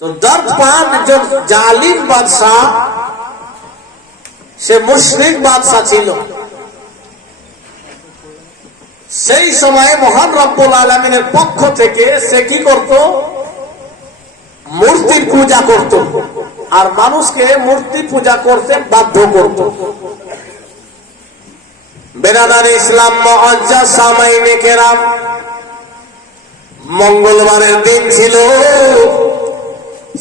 तो दर्द पान जो जालिम बादशाह से मुशरिक बादशाह ছিল সেই সময় মহান রব্বুল আলামিনের পক্ষ থেকে সে কি করত মূর্তির পূজা করত আর মানুষকে মূর্তি পূজা করতে বাধ্য করত। বেরাদার ইসলাম মুআজ্জাজ সামাইনে কেরাম, মঙ্গলবারের দিন ছিল,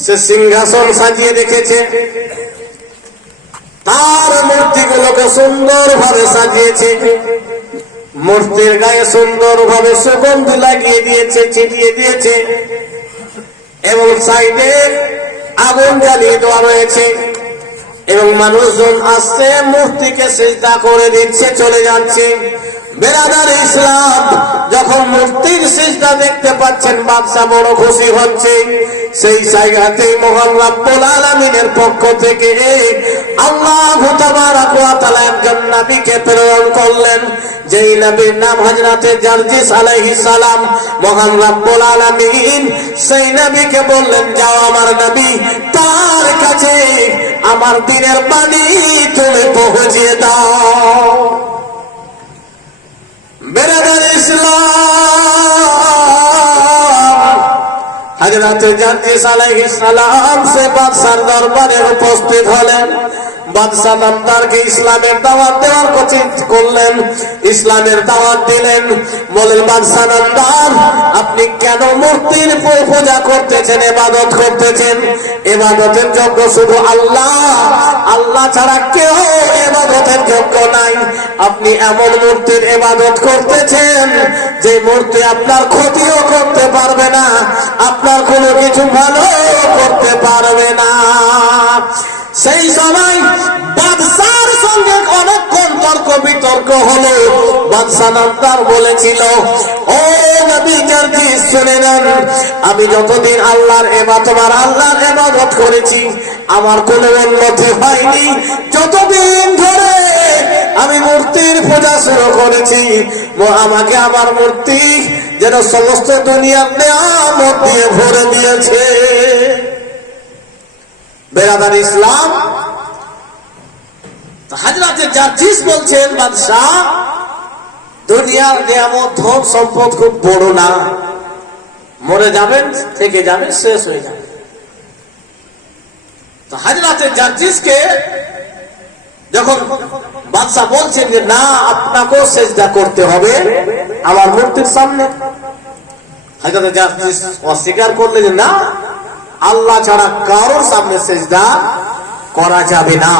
সে সিংহাসন সাজিয়ে রেখেছে, তার মূর্তিগুলোকে সুন্দর ভাবে সাজিয়েছে, মূর্তির গায়ে সুন্দর ভাবে সুগন্ধ লাগিয়ে দিয়েছে, ছিটিয়ে দিয়েছে এবং সাইডে আগুন জ্বালিয়ে দেওয়া রয়েছে এবং মানুষজন আসছে মূর্তিকে সিজদা করে দিচ্ছে, চলে যাচ্ছে। বেরাদার ইসলাম যখন মূর্তির সিজদা দেখতে পাচ্ছেন বাদশাহ বড় খুশি হচ্ছে। সেই জায়গাতেই মহান রব্বুল আলামিনের পক্ষ থেকে আল্লাহ তাবারাক ওয়া তাআলা একজন নবীকে প্রেরণ করলেন, যেই নবীর নাম হযরতে জারজিস আলাইহিস সালাম। মহান রব্বুল আলামিন সেই নবীকে বললেন, যাও আমার নবী, তার কাছে আমার দ্বীনের বাণী তুমি পৌঁছে দাও। বেরাদার ইসলাম হযরতে জারজিস আলাইহিস সালাম সে বাদশার দরবারে উপস্থিত হলেন। বাদশাহ নামদারকে ইসলামের দাওয়াত দেওয়ার কথা করলেন, ইসলামের দাওয়াত দিলেন। বলেন, বাদশাহ নামদার, আপনি কেন মূর্তির পূজা করতেছেন, ইবাদত করতেছেন? ইবাদতের যোগ্য শুধু আল্লাহ, আল্লাহ ছাড়া কেউ ইবাদতের যোগ্য নাই। আপনি এমন মূর্তির ইবাদত করতেছেন যে মূর্তি আপনার ক্ষতিও করতে পারবে না, আপনার কোনো কিছু ভালো করতে পারবে না। সেই সময় বাদশার সঙ্গে অনেকক্ষণ তর্ক বিতর্ক হলো। বাদশাহ নামদার বলেছিল, ও নবী জারজিস, শুনে নেন, আমি যতদিন আল্লাহর ইবাদত করেছি আমার কোনো উন্নতি হয়নি। যতদিন ধরে আমি মূর্তির পূজা শুরু করেছি, আমাকে আমার মূর্তি যেন সমস্ত দুনিয়ার নিয়ামত দিয়ে ভরে দিয়েছে। বেরাদার ইসলাম, হযরতে জারজিস বলছেন, বাদশাহ, দুনিয়ার নিয়ামত ধন সম্পদ খুব বড় না, মরে যাবেন, থেকে যাবেন, শেষ হয়ে যাবে। তো হযরতে জারজিসকে যখন বাদশাহ বলছেন যে না, আপনাকেও সিজদা করতে হবে আমার মূর্তির সামনে, হযরতে জারজিস অস্বীকার করলেন যে না, আল্লাহ ছাড়া কারোর সামনে সিজদা করা যাবে না।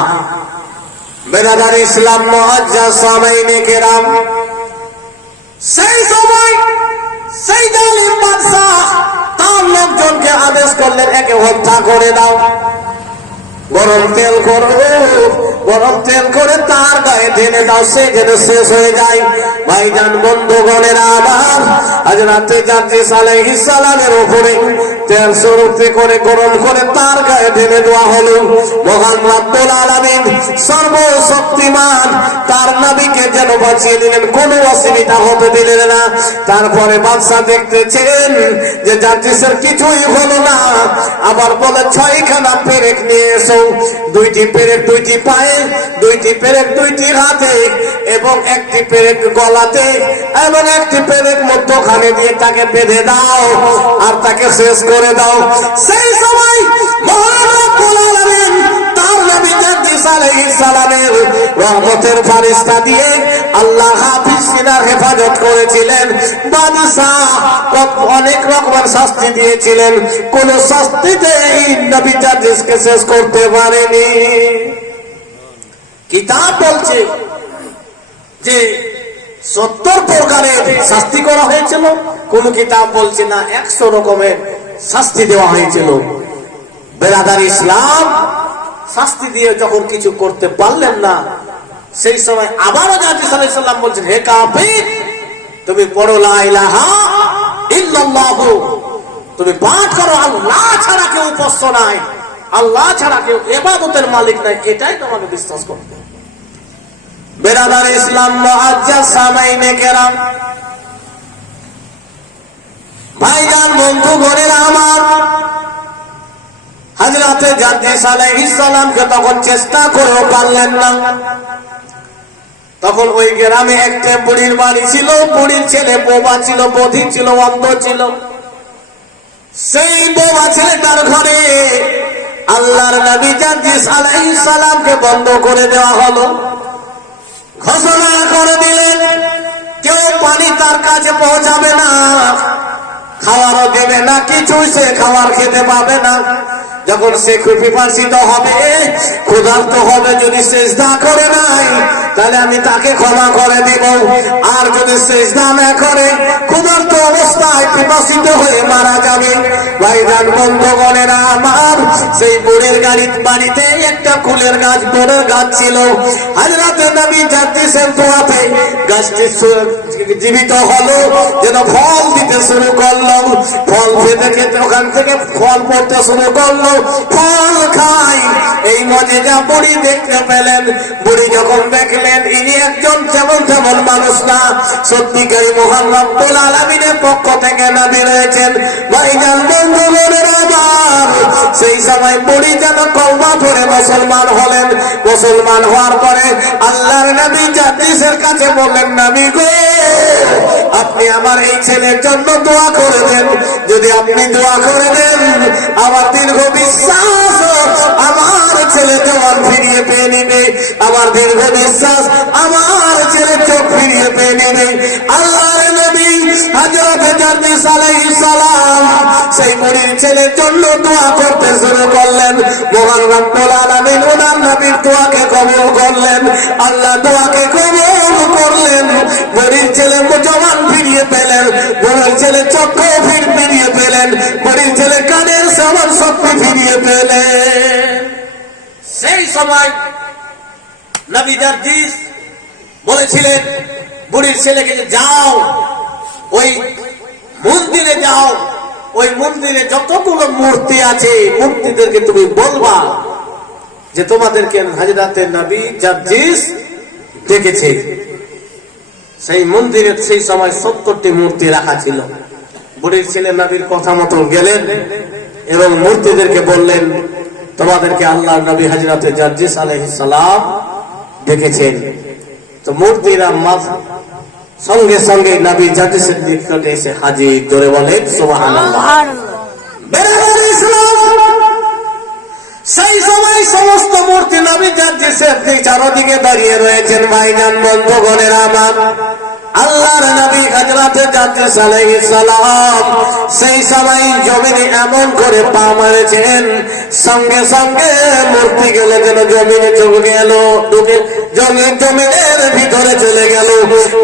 বেরাদার ইসলাম মুআজ্জাজ সামাইনে কেরাম, সেই সময় সেই জালিম বাদশাহ তার লোকজনকে আদেশ করলেন, একে হত্যা করে দাও, গরম তেল করে তার গায়ে ঢেলে দাও, সে যেন শেষ হয়ে যায়। ভাইজান, বন্ধুগণেরা আমার, হযরতে জারজিস আলাইহিস সালামের উপরে তেল সুরতে করে গরম করে তার গায়ে ঢেলে দেওয়া হলো। মহান রব্বুল আলামিন সর্বশক্তিমান তার নবীকে যেন বাঁচিয়ে দিলেন, কোনো অসুবিধা হতে দিলেন না। তারপরে বাদশাহ দেখতেছেন যে জারজিসের কিছুই হলো না, আবার বলে, 6খানা পেরেক নিয়ে এসো, 2টি পেরেক 2টি পায়ে, 2টি পেরেক 2টি হাতে এবং 1টি পেরেক গলাতে এবং 1টি পেরেক মধ্যখানে দিয়ে তাকে বেঁধে দাও আর তাকে শেষ করে দাও। সেই সময় মহান রব্বুল আলামিন তার নবী জারজিস আলাইহিস সালামের রহমতের ফেরেশতা দিয়ে আল্লাহ হাফিজ সিনার হেফাজত করেছিলেন। বাদশাহ অনেক রকমের শাস্তি দিয়েছিলেন, কোন শাস্তিতে এই নবী জারজিসকে শেষ করতে পারেনি। কিতাব বলছে যে 70 প্রকারের শাস্তি করা হয়েছিল, কোন কিতাব বলছে না 100 রকমের শাস্তি দেওয়া হয়েছিল। বেরাদার ইসলাম, শাস্তি দিয়ে যখন কিছু করতে পারলেন না, সেই সময় আবারও জারজিস আলাইহিস সালাম বলছেন, হে কাফির, তুমি পড়ো লা ইলাহা ইল্লাল্লাহ, তুমি পাঠ করো আল্লাহ ছাড়া কেউ উপাস্য নাই, আল্লাহ ছাড়া কেউ ইবাদতের মালিক নাই, এটাই তোমাকে বিশ্বাস করতে হবে। বেরাদার ইসলাম মুআজ্জাজ সামাইনে কেরাম, ভাইজান, বন্ধু গণেরা আমার, হযরতে জাদ্দিস আলাইহিস সালামকে তখন চেষ্টা করেও পারলেন না। তখন ওই গ্রামে একটা বুড়ির বাড়ি ছিল, বুড়ির ছেলে বোবা ছিল, বধির ছিল, অন্ধ ছিল। সেই বোবা ছেলেটার ঘরে আল্লাহর নবী জাদ্দিস আলাইহিস সালামকে বন্ধ করে দেওয়া হলো। ঘোষণা করে দিলেন কেউ পানি তার কাছে পৌঁছাবে না, খাওয়ারও দেবে না, কিছু সে খাবার খেতে পাবে না। যখন সে পিপাসিত হবে, ক্ষুধার্ত হবে, যদি সেজদা করে নাই তাহলে আমি তাকে ক্ষমা করে দিব, আর যদি সেজদা না করে ক্ষুধার্ত অবস্থায় পিপাসিত হয়ে মারা যাবে। ভাইজান বন্ধুগণেরা আমার, সেই বুড়ির বাড়িতে একটা কুলের গাছ, বড় গাছ ছিল। হযরতে নবী জাদ্দিসের দোয়াতে গাছটি জীবিত হলো, যেন ফল দিতে শুরু করলো। ফল খেতে খেতে ওখান থেকে ফল পড়তে শুরু করলো, ফল খাই। এই মজেজা বুড়ি দেখতে পেলেন। বুড়ি যখন দেখলেন ইনি একজন যেমন তেমন মানুষ না, সত্যিকারী মহান রব্বুল আলামিনের পক্ষ থেকে নবী রয়েছেন। ভাইজান বন্ধুগণেরা আমার, সেই সময় বুড়ি যেন কওমা পড়ে মুসলমান হলেন। মুসলমান হওয়ার পরে আল্লাহর নবী জাদ্দিসের কাছে বললেন, নবী গো, আপনি আমার এই ছেলের জন্য দোয়া করে দেন। যদি আপনি দোয়া করে দেন, আমার দীর্ঘ বিশ্বাস আমার ছেলে জবান ফিরিয়ে পেয়ে নিবে, আমার দীর্ঘ বিশ্বাস আমার ছেলে চোখ ফিরিয়ে পেয়ে নিবে। আল্লাহর নবী হযরতে জাদ্দিস আলাইহিস সালাম সেই বুড়ির ছেলের জন্য দোয়া করতে শুরু করলেন। মহান রব্বুল আলামিন ওনার নবীর দোয়াকে কবুল করলেন। আল্লাহ দোয়াকে কবুল করলেন। বুড়ির ছেলে জবান ফিরিয়ে পেলেন, বুড়ির ছেলে চক্ষু ফিরিয়ে পেলেন, বুড়ির ছেলে কানের শ্রবণ শক্তি ফিরিয়ে পেলেন। সেই সময় নবী জাদ্দিস বলেছিলেন বুড়ির ছেলেকে, যাও ওই মন্দিরে যাও, ওই মন্দিরে যতগুলো মূর্তি আছে মূর্তিদেরকে তুমি বলবা যে তোমাদেরকে হযরতে নবী জাদ্দিস ডেকেছে। সেই মন্দিরে সেই সময় 70টি মূর্তি রাখা ছিল। বুড়ির ছেলে নবীর কথা মতো গেলেন এবং মূর্তিদেরকে বললেন, তোমাদেরকে আল্লাহর নবী হযরতে জাদ্দিস আলাইহিস সালাম ডেকেছেন। তো মূর্তিরা সঙ্গে সঙ্গে নবী জাদ্দিসের নিকটে এসে হাজির। জোরে বলেন সুবহানাল্লাহ। সেই সময় সমস্ত মূর্তি নবী জাদ্দিসের চারদিকে দাঁড়িয়ে রয়েছেন। ভাইজান বন্ধুগণেরা আমার, আল্লাহর নবী হযরতে জাদ্দিস আলাইহিস সালাম সেই সময় জমিনে এমন করে পা মারেছেন, সঙ্গে সঙ্গে মূর্তি গেলে যেন জমিনে চলে গেল, জমিনের ভিতরে চলে গেল।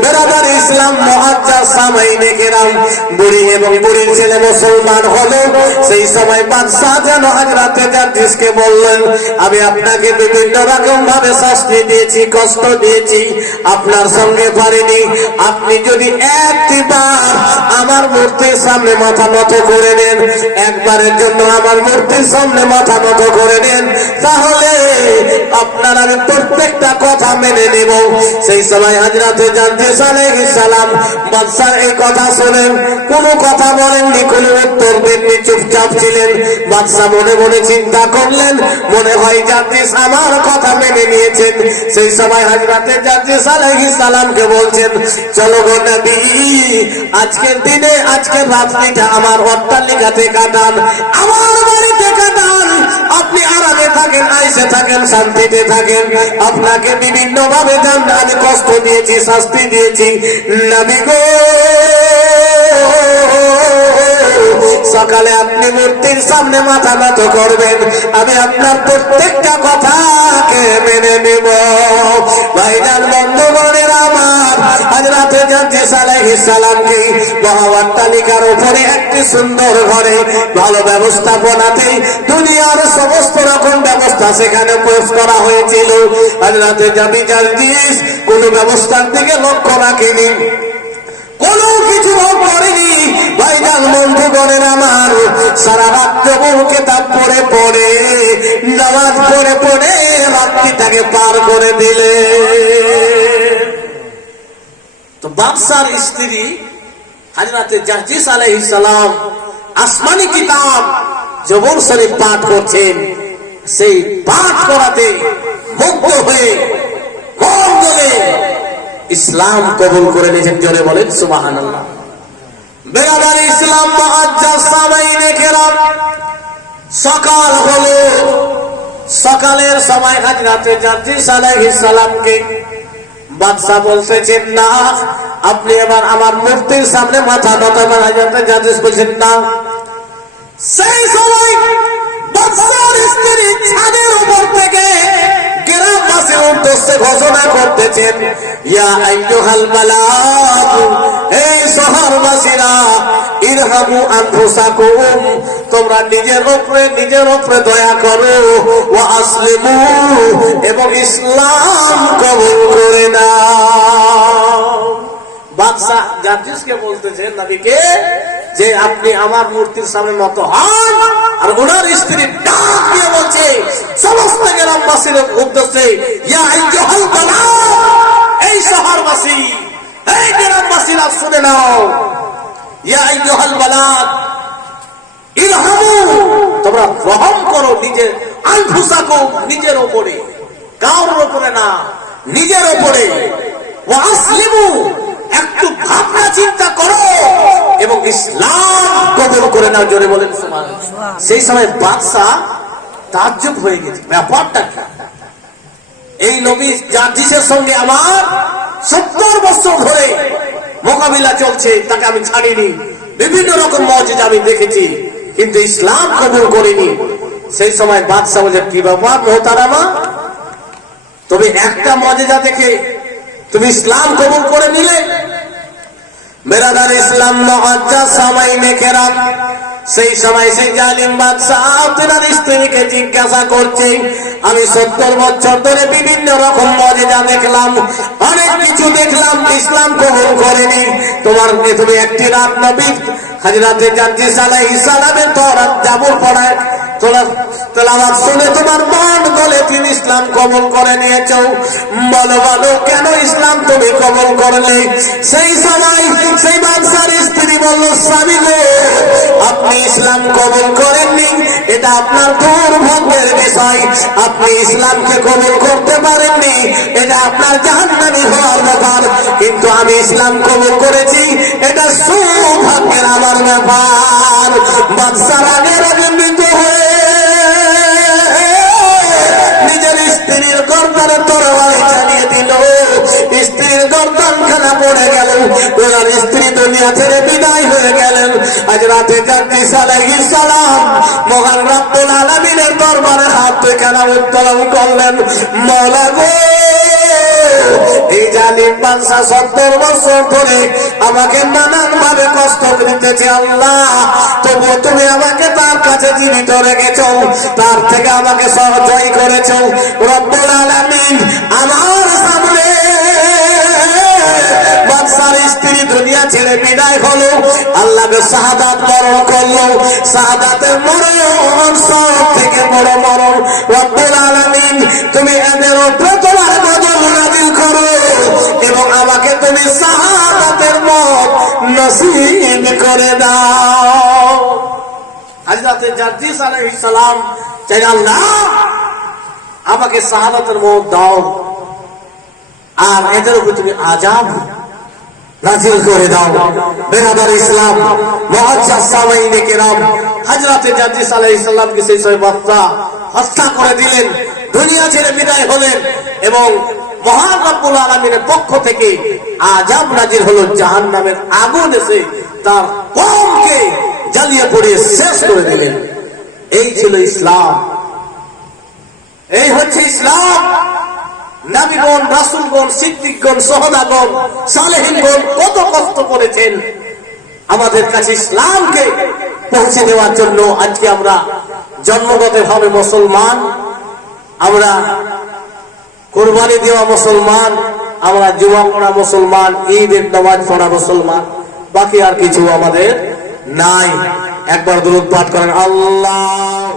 বেরাদার ইসলাম মুআজ্জাজ সামাইনে কেরাম, বুড়ি এবং বুড়ির ছেলে মুসলমান হলো। সেই সময় বাদশা যেন হযরতে জাদ্দিসকে বললেন, আমি আপনাকে বিভিন্ন রকম ভাবে শাস্তি দিয়েছি, কষ্ট দিয়েছি, আপনার সঙ্গে পারিনি। আপনি যদি একবার আমার মূর্তির সামনে মাথা নত করে দেন, একবারের জন্য আমার মূর্তির সামনে মাথা নত করে দেন, তাহলে আপনার আমি প্রত্যেকটা কথা মেনে নেব। সেই সময় হযরতে জাদ্দিস আলাইহিস সালাম বাদশার এই কথা শুনেন, কোনো কথা বলেননি, কোনো উত্তর দেননি, চুপচাপ ছিলেন। বাদশা মনে মনে চিন্তা করলেন, মনে হয় জাদ্দিস আমার কথা মেনে নিয়েছেন। সেই সময় হযরতে জাদ্দিস আলাইহিস সালামকে বলছেন, চলো গো নবী, আজকের দিনে আজকের রাত্রিটা আমার অট্টালিকাতে কাটান, আমার বাড়িতে কাটান। আপনি আরামে থাকেন, আইসে থাকেন, শান্তিতে থাকেন। আপনাকে বিভিন্ন ভাবে আমি কষ্ট দিয়েছি, শাস্তি দিয়েছি। নবী গো, সকালে আপনি মূর্তির সামনে মাথা নত করবেন, আমি আপনার প্রত্যেকটা কথাকে মেনে নেব। ভাইজান বন্ধুগণেরা আমার, হযরতে জাদ্দিস আলাইহিস সালামকে মহাঅট্টালিকার উপরে একটি সুন্দর ঘরে ভালো ব্যবস্থাপনাতে দুনিয়ার সমস্ত রকম ব্যবস্থা সেখানে প্রয়োগ করা হয়েছিল। হযরতে জাদ্দিস কোন ব্যবস্থার দিকে লক্ষ্য রাখেনি, কোনো কিছু করেনি। ভাইজান বন্ধুগণের আমার, সারা রাত্র বহু কিতাব পড়ে পড়ে, নামাজ পড়ে পড়ে রাত্রিটাকে পার করে দিলে। তো বাদশার স্ত্রী হযরতে জাদ্দিস আলাইহিস সালাম আসমানি কিতাব জবর শরীফ পাঠ করছেন। সেই পাঠ করাতে মুগ্ধ হয়ে মন গলে ইসলাম কবুল করে নিয়েছেন। জোরে বলেন সুবহানাল্লাহ। বেরাদার ইসলাম মুআজ্জাজ সামাইনে কেরাম, সকাল হলো, সকালের সময় হযরত জাদ্দিস আলাইহিস সালামকে বাদশা বলতেছেন, না আপনি এবার আমার মূর্তির সামনে মাথা নত করেন। হযরত জাদ্দিস বলছেন না। সেই সময় বাদশার স্ত্রী ছাদের উপর থেকে গ্রামবাসীর উদ্দেশ্যে ঘোষণা করতেছেন, ইয়া আইয়ুহাল বালাগ, এই শহরবাসীরা, ইরহামু আনফুসাকুম, তোমরা নিজের উপরে দয়া করো, ওয়া আসলিমু, এবং ইসলাম কবুল করে নাও। বাদশা জাদ্দিসকে বলতেছেন, নবীকে, যে আপনি আমার মূর্তির সামনে নত হন। আর ওনার স্ত্রী ডাক দিয়ে বলছে সমস্ত গ্রামবাসীর উদ্দেশ্যে, ইয়া আইয়ুহাল বালাগ, এই শহরবাসী, এই গ্রামবাসীরা শুনে নাও, ইয়া আইয়ুহাল বালাগ, ইরহামু, তোমরা রহম করো নিজের, আনফুসাকুম, নিজের উপরে, কারোর উপরে না, নিজের উপরে, ওয়া আসলিমু, একটু ভাবনা চিন্তা করো এবং ইসলাম কবুল করে নাও। জোরে বলেন সুবহানাল্লাহ। সেই সময় বাদশা তাজ্জুব হয়ে গেছে, ব্যাপারটা কি? এই নবী জাদ্দিসের সঙ্গে আমার 70 বছর ধরে মোকাবিলা চলছে, তাকে আমি ছাড়িনি, বিভিন্ন রকম মুজিজা আমি দেখেছি, কিন্তু ইসলাম কবুল করিনি। সেই সময় বাদশা বলে, কি ব্যাপার মোহতারামা, তবে একটা মুজিজা দেখে তুমি ইসলাম কবুল করে নিলে? বেরাদার ইসলাম মুআজ্জাজ সামাইনে কেরাম, সেই সময় সেই জালিম বাদশা আপনার স্ত্রীকে জিজ্ঞাসা করছে, আমি 70 বছর ধরে বিভিন্ন রকম মুজিজা দেখলাম, অনেক কিছু দেখলাম, ইসলাম কবুল করেনি, তুমি একটি রাত নবী হযরত জাদ্দিস আলাইহিস সালামের তওরাত জাবুর পড়ায় তেলাওয়াত শুনে তোমার মন গলে তুমি ইসলাম কবুল করে নিয়েছো, বলো বলো কেন ইসলাম তুমি কবুল করলে? সেই সময় সেই বাদশার স্ত্রী বলল, স্বামী গো, আপনি ইসলাম কবুল করেননি, এটা আপনার দুর্ভাগ্যের বিষয়, আপনি ইসলামকে কবুল করতে পারেননি, এটা আপনার জাহান্নামী হওয়ার ব্যাপার, কিন্তু আমি ইসলাম কবুল করেছি, এটা সৌভাগ্যের আমার ব্যাপার। বাদশার আগের আগে মৃত্যু হয়ে নিজের স্ত্রীর গর্দানে তরবারি চালিয়ে দিল, স্ত্রীর গর্দান খানা পড়ে গেল, ওনার স্ত্রী দুনিয়া ছেড়ে বিদায় হয়ে গেলেন। হযরত জাদ্দিস আলাইহিস সালাম মহান রব্বুল আলামিনের দরবারে হাত পেখানা উত্তোলন করলেন, মাওলা গো, এই জালিম বাদশা 70 বছর ধরে আমাকে নানান ভাবে কষ্ট দিতেছে, আল্লাহ তবুও তুমি আমাকে তার কাছে জীবিত রেখেছো, তার থেকে আমাকে সহজই করেছো। রব্বুল আলামিন আমার সামনে বাদশার স্ত্রী দুনিয়া ছেড়ে বিদায় হলো, আল্লাহকে শাহাদাত বরণ করলো, শাহাদাতের মরণ সব থেকে বড় মরণ। রব্বুল আলামিন তুমি এদের উপরে তোমার গজব নাযিল করো এবং আমাকে তুমি শাহাদাতের মত নসিব করে দাও। হযরত জাদ্দিস আলাইহিস সালাম চাই, আল্লাহ আমাকে শাহাদাতের মত দাও, আর এদের উপরে তুমি আযাব নাযিল করে দাও। বেরাদার ইসলাম মুআজ্জাজ সামাইনে কেরাম, হযরত জাদ্দিস আলাইহিস সালামকে সেই সময় বাদশা হত্যা করে দিলেন, দুনিয়া ছেড়ে বিদায় হলেন, এবং মহান রব্বুল আলামিনের পক্ষ থেকে আযাব নাযিল হলো, জাহান্নামের আগুন এসে তার কওমকে জ্বালিয়ে পুড়িয়ে শেষ করে দিলেন। এই ছিল ইসলাম, এই হচ্ছে ইসলাম। নবীগণ, রাসূলগণ, সিদ্দিকগণ, সুহাদাগণ, সালেহিনগণ কত কষ্ট করেছেন আমাদের কাছে ইসলামকে পৌঁছে দেওয়ার জন্য। আজকে আমরা জন্মগতভাবে মুসলমান, আমরা কুরবানি দেওয়া মুসলমান, আমরা জুমা পড়া মুসলমান, ঈদের নামাজ পড়া মুসলমান, বাকি আর কিছু আমাদের নাই। একবার দুরূদ পাঠ করেন, আল্লাহ।